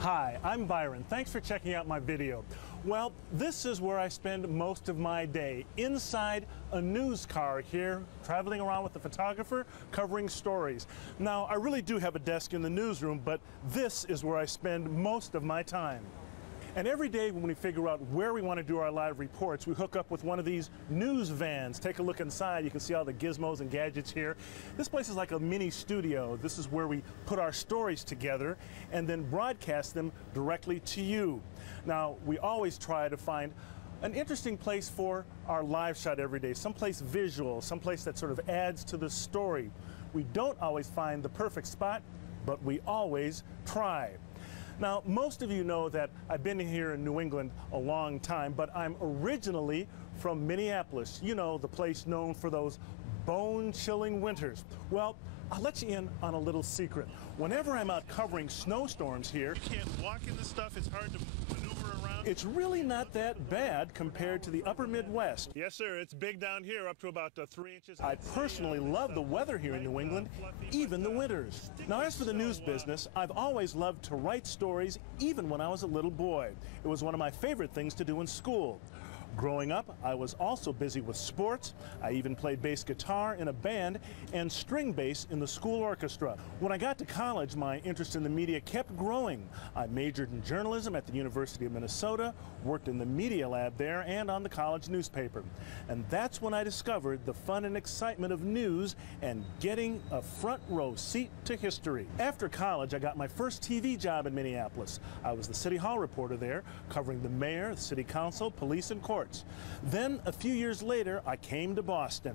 Hi, I'm Byron. Thanks for checking out my video. Well, this is where I spend most of my day, inside a news car here, traveling around with the photographer, covering stories. Now, I really do have a desk in the newsroom, but this is where I spend most of my time. And every day when we figure out where we want to do our live reports, we hook up with one of these news vans. Take a look inside. You can see all the gizmos and gadgets here. This place is like a mini studio. This is where we put our stories together and then broadcast them directly to you. Now, we always try to find an interesting place for our live shot every day, someplace visual, someplace that sort of adds to the story. We don't always find the perfect spot, but we always try. Now, most of you know that I've been here in New England a long time, but I'm originally from Minneapolis. You know, the place known for those bone-chilling winters. Well, I'll let you in on a little secret. Whenever I'm out covering snowstorms here, you can't walk in the stuff, it's hard to maneuver around. It's really not that bad compared to the upper Midwest. Yes, sir, it's big down here, up to about 3 inches. I personally love the weather here in New England, even the winters. Now, as for the news business, I've always loved to write stories, even when I was a little boy. It was one of my favorite things to do in school. Growing up, I was also busy with sports. I even played bass guitar in a band and string bass in the school orchestra. When I got to college, my interest in the media kept growing. I majored in journalism at the University of Minnesota, worked in the media lab there and on the college newspaper. And that's when I discovered the fun and excitement of news and getting a front row seat to history. After college, I got my first TV job in Minneapolis. I was the City Hall reporter there, covering the mayor, the city council, police, and courts. Then, a few years later, I came to Boston.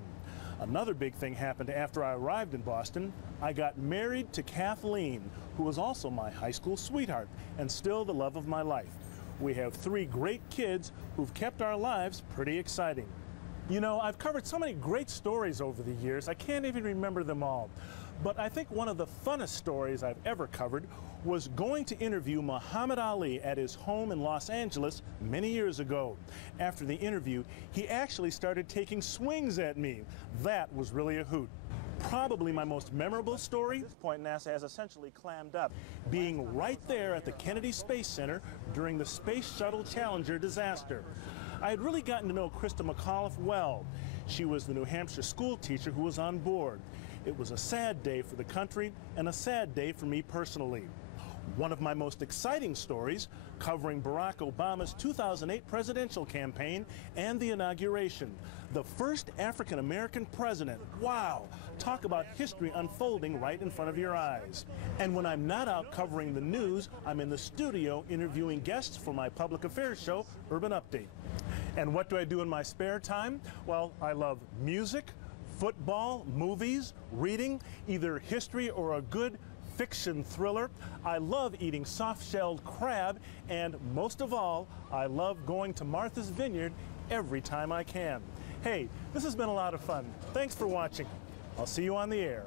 Another big thing happened after I arrived in Boston. I got married to Kathleen, who was also my high school sweetheart and still the love of my life. We have 3 great kids who've kept our lives pretty exciting. You know, I've covered so many great stories over the years, I can't even remember them all. But I think one of the funnest stories I've ever covered was going to interview Muhammad Ali at his home in Los Angeles many years ago. After the interview, he actually started taking swings at me. That was really a hoot. Probably my most memorable story, at this point NASA has essentially clammed up, being right there at the Kennedy Space Center during the Space Shuttle Challenger disaster. I had really gotten to know Krista McAuliffe well. She was the New Hampshire school teacher who was on board. It was a sad day for the country and a sad day for me personally. One of my most exciting stories, covering Barack Obama's 2008 presidential campaign and the inauguration. The first African-American president. Wow! Talk about history unfolding right in front of your eyes. And when I'm not out covering the news, I'm in the studio interviewing guests for my public affairs show, Urban Update. And what do I do in my spare time? Well, I love music, football, movies, reading, either history or a good fiction thriller. I love eating soft-shelled crab, and most of all, I love going to Martha's Vineyard every time I can. Hey, this has been a lot of fun. Thanks for watching. I'll see you on the air.